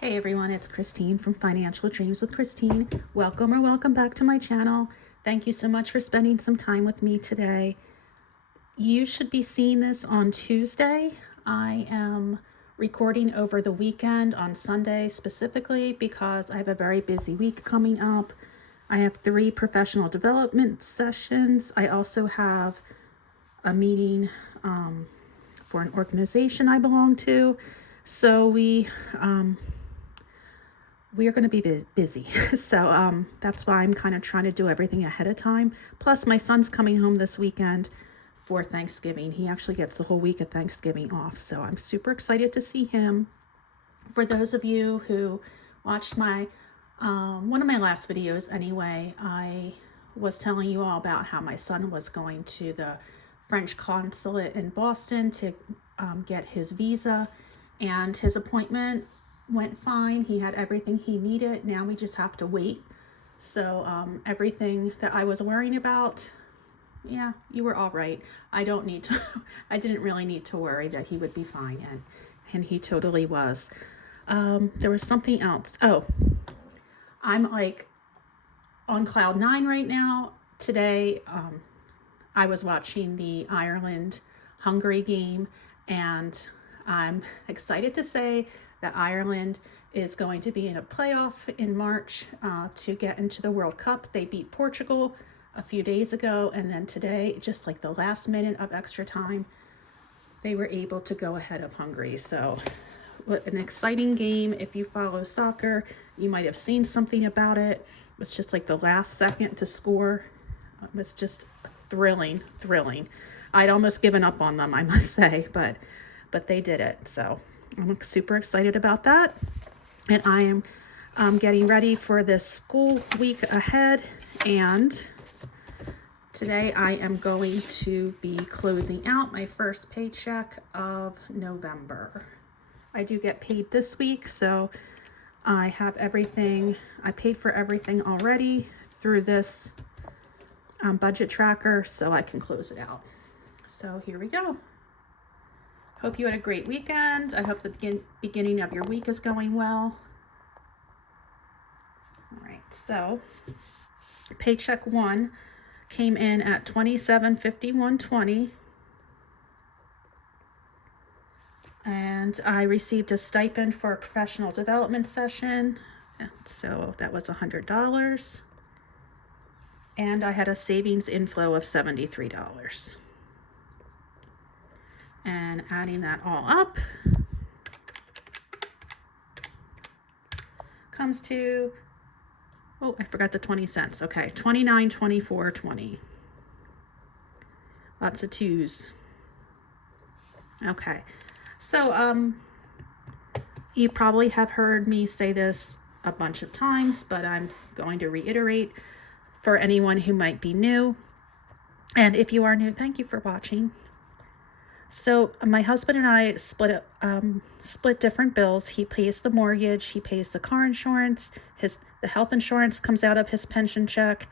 Hey everyone, it's Christine from Financial Dreams with Christine. Welcome back to my channel. Thank you so much for spending some time with me today. You should be seeing this on Tuesday. I am recording over the weekend on Sunday specifically because I have a very busy week coming up. I have 3 professional development sessions. I also have a meeting for an organization I belong to. So we are going to be busy. So that's why I'm kind of trying to do everything ahead of time. Plus, my son's coming home this weekend for Thanksgiving. He actually gets the whole week of Thanksgiving off. So I'm super excited to see him. For those of you who watched my one of my last videos anyway, I was telling you all about how my son was going to the French consulate in Boston to get his visa, and his appointment went fine. He had everything he needed. Now we just have to wait. So everything that I was worrying about, yeah, you were all right. I didn't really need to worry that he would be fine, and he totally was. There was something else. Oh, I'm like on cloud 9 right now. Today, I was watching the Ireland-Hungary game, and I'm excited to say that Ireland is going to be in a playoff in March to get into the World Cup. They beat Portugal a few days ago, and then today, just like the last minute of extra time, they were able to go ahead of Hungary. So what an exciting game. If you follow soccer, you might have seen something about it. It was just like the last second to score. It was just thrilling. I'd almost given up on them, I must say, but they did it. So I'm super excited about that. And I am getting ready for this school week ahead. And today I am going to be closing out my first paycheck of November. I do get paid this week, so I have everything. I paid for everything already through this budget tracker, so I can close it out. So here we go. Hope you had a great weekend. I hope the beginning of your week is going well. All right, so paycheck 1 came in at $27.51.20. And I received a stipend for a professional development session. So that was $100. And I had a savings inflow of $73. And adding that all up comes to, oh, I forgot the 20 cents. Okay, $29.24.20. Lots of 2s. Okay. So, you probably have heard me say this a bunch of times, but I'm going to reiterate for anyone who might be new. And if you are new, thank you for watching. So my husband and I split different bills. He pays the mortgage, he pays the car insurance, the health insurance comes out of his pension check.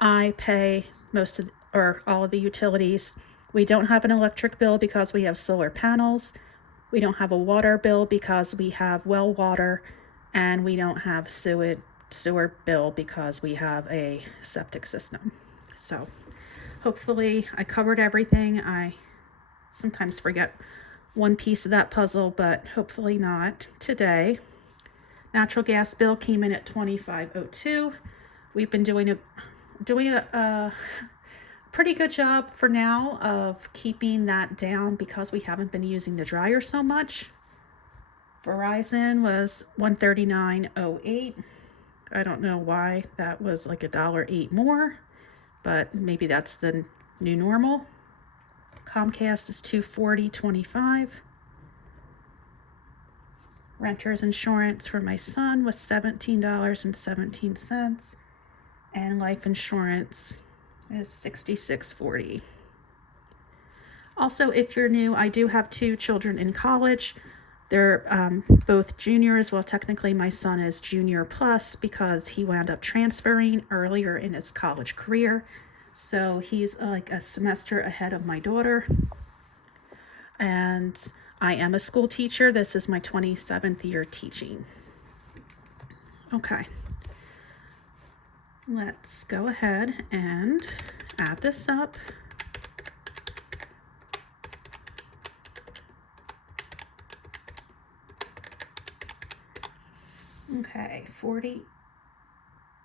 I pay all of the utilities. We don't have an electric bill because we have solar panels. We don't have a water bill because we have well water, and we don't have sewer bill because we have a septic system. So hopefully I covered everything. I sometimes forget one piece of that puzzle, but hopefully not today. Natural gas bill came in at $25.02. We've been doing a pretty good job for now of keeping that down because we haven't been using the dryer so much. Verizon was $139.08. I don't know why that was like $1.08 more, but maybe that's the new normal. Comcast is $240.25. Renter's insurance for my son was $17.17, and life insurance is $66.40. Also, if you're new, I do have 2 children in college. They're both juniors. Well, technically my son is junior plus because he wound up transferring earlier in his college career. So he's like a semester ahead of my daughter. And I am a school teacher. This is my 27th year teaching. Okay, let's go ahead and add this up. Okay, 40,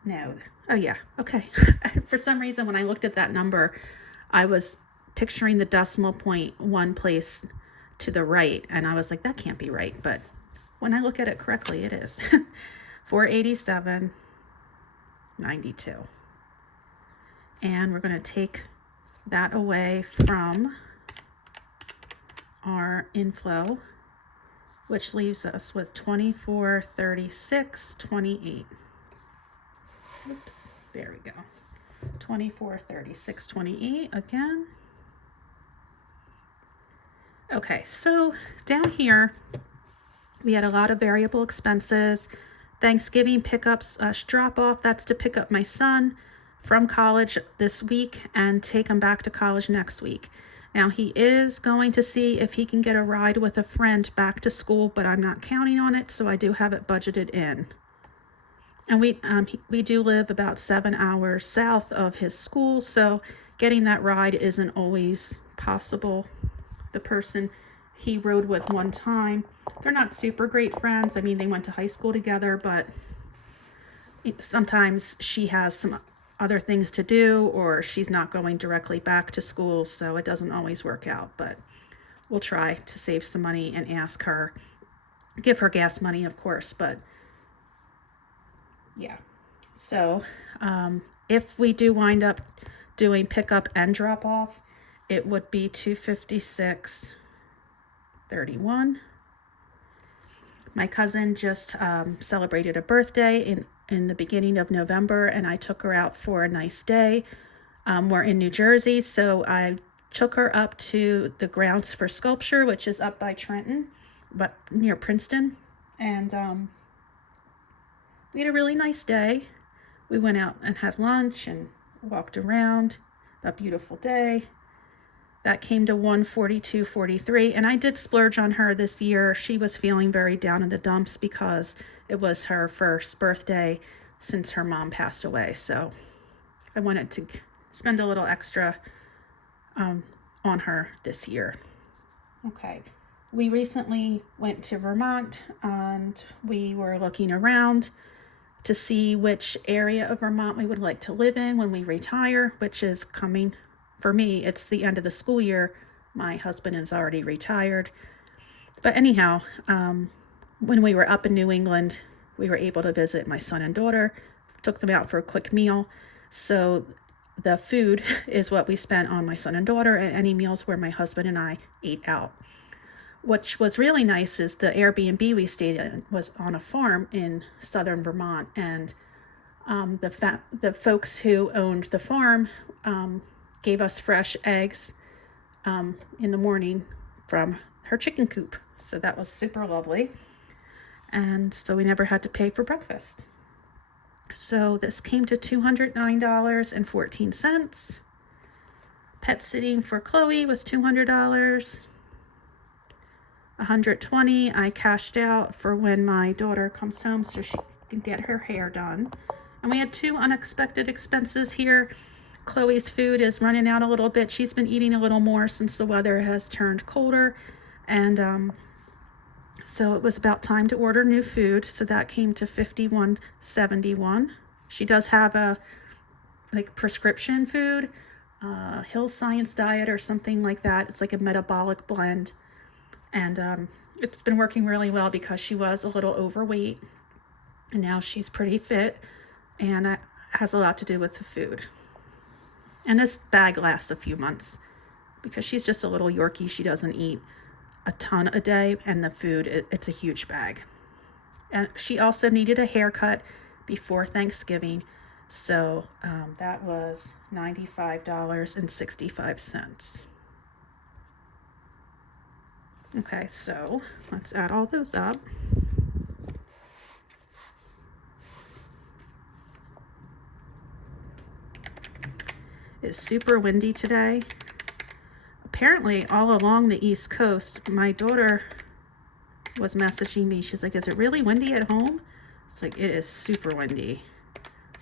no, oh yeah, okay. For some reason, when I looked at that number, I was picturing the decimal point one place to the right, and I was like, that can't be right, but when I look at it correctly, it is. 487.92. And we're going to take that away from our inflow, which leaves us with 2436.28. Oops, there we go. 2436.28 again. Okay, so down here we had a lot of variable expenses. Thanksgiving pickups drop off. That's to pick up my son from college this week and take him back to college next week. Now he is going to see if he can get a ride with a friend back to school, but I'm not counting on it, so I do have it budgeted in. And we do live about 7 hours south of his school, so getting that ride isn't always possible. The person he rode with one time, they're not super great friends. I mean, they went to high school together, but sometimes she has some other things to do, or she's not going directly back to school, so it doesn't always work out. But we'll try to save some money and ask her, give her gas money, of course, but yeah. So if we do wind up doing pickup and drop off, it would be $256.31. My cousin just celebrated a birthday in the beginning of November, and I took her out for a nice day. We're in New Jersey, so I took her up to the Grounds for Sculpture, which is up by Trenton, but near Princeton. And we had a really nice day. We went out and had lunch and walked around. A beautiful day. That came to $142.43, and I did splurge on her this year. She was feeling very down in the dumps because it was her first birthday since her mom passed away. So I wanted to spend a little extra on her this year. Okay. We recently went to Vermont, and we were looking around to see which area of Vermont we would like to live in when we retire, which is coming. For me, it's the end of the school year. My husband is already retired. But anyhow, when we were up in New England, we were able to visit my son and daughter, took them out for a quick meal. So the food is what we spent on my son and daughter, and any meals where my husband and I ate out. Which was really nice is the Airbnb we stayed in was on a farm in southern Vermont, and the folks who owned the farm gave us fresh eggs in the morning from her chicken coop. So that was super lovely. And so we never had to pay for breakfast. So this came to $209.14. Pet sitting for Chloe was $200. $120 I cashed out for when my daughter comes home so she can get her hair done. And we had 2 unexpected expenses here. Chloe's food is running out a little bit. She's been eating a little more since the weather has turned colder, and so it was about time to order new food. So that came to $51.71. She does have a prescription food, Hill Science Diet or something like that. It's like a metabolic blend, and it's been working really well because she was a little overweight, and now she's pretty fit, and it has a lot to do with the food. And this bag lasts a few months because she's just a little Yorkie. She doesn't eat a ton a day, and the food, it's a huge bag. And she also needed a haircut before Thanksgiving, so that was $95.65. Okay, so let's add all those up. It's super windy today. Apparently all along the East Coast, my daughter was messaging me. She's like, is it really windy at home? It's like, it is super windy.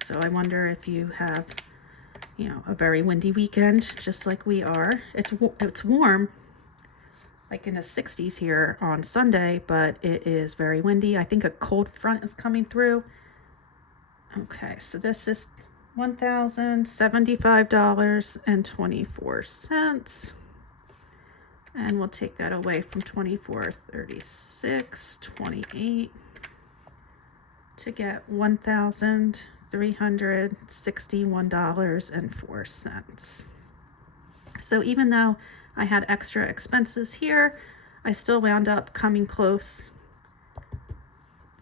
So I wonder if you have, you know, a very windy weekend, just like we are. It's warm, like in the 60s here on Sunday, but it is very windy. I think a cold front is coming through. Okay, so this is $1,075.24. And we'll take that away from 24.36, 28 to get $1,361.04. So even though I had extra expenses here, I still wound up coming close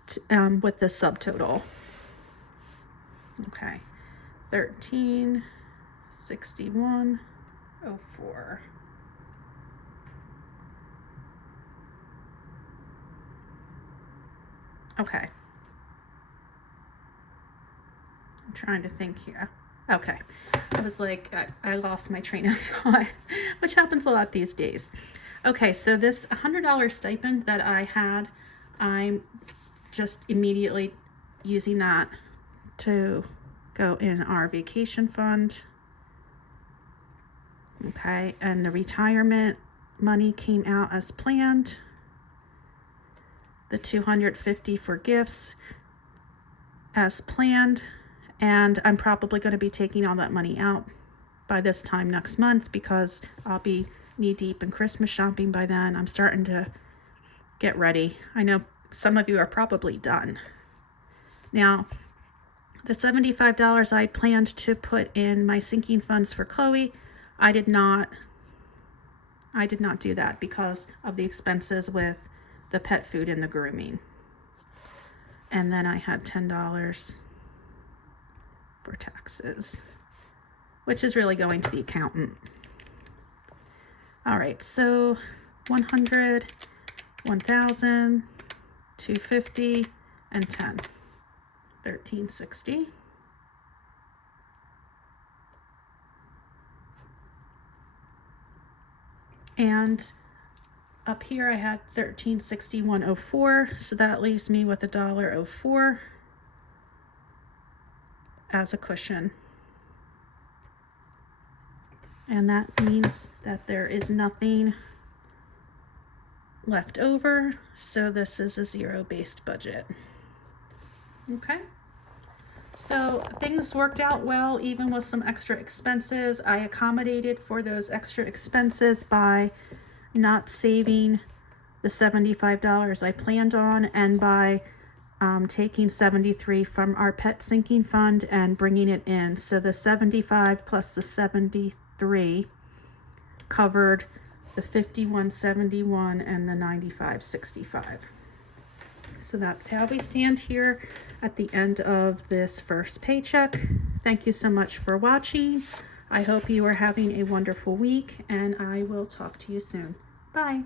to, with the subtotal. Okay, 1361.04. Okay. I'm trying to think here. Okay. I was like, I lost my train of thought, which happens a lot these days. Okay, so this $100 stipend that I had, I'm just immediately using that to go in our vacation fund. Okay, and the retirement money came out as planned. The $250 for gifts as planned, and I'm probably going to be taking all that money out by this time next month because I'll be knee deep in Christmas shopping by then. I'm starting to get ready. I know some of you are probably done. Now, the $75 I planned to put in my sinking funds for Chloe, I did not do that because of the expenses with the pet food and the grooming. And then I had $10 for taxes, which is really going to the accountant. All right, so 100, 1,000, 250, and 10. 1360. And up here I had 1361.04, so that leaves me with $1.04 as a cushion. And that means that there is nothing left over, so this is a zero-based budget. Okay, so things worked out well even with some extra expenses. I accommodated for those extra expenses by not saving the $75 I planned on, and by taking $73 from our pet sinking fund and bringing it in. So the 75 plus the 73 covered the 51.71 and the 95.65. So that's how we stand here at the end of this first paycheck. Thank you so much for watching. I hope you are having a wonderful week, and I will talk to you soon. Bye.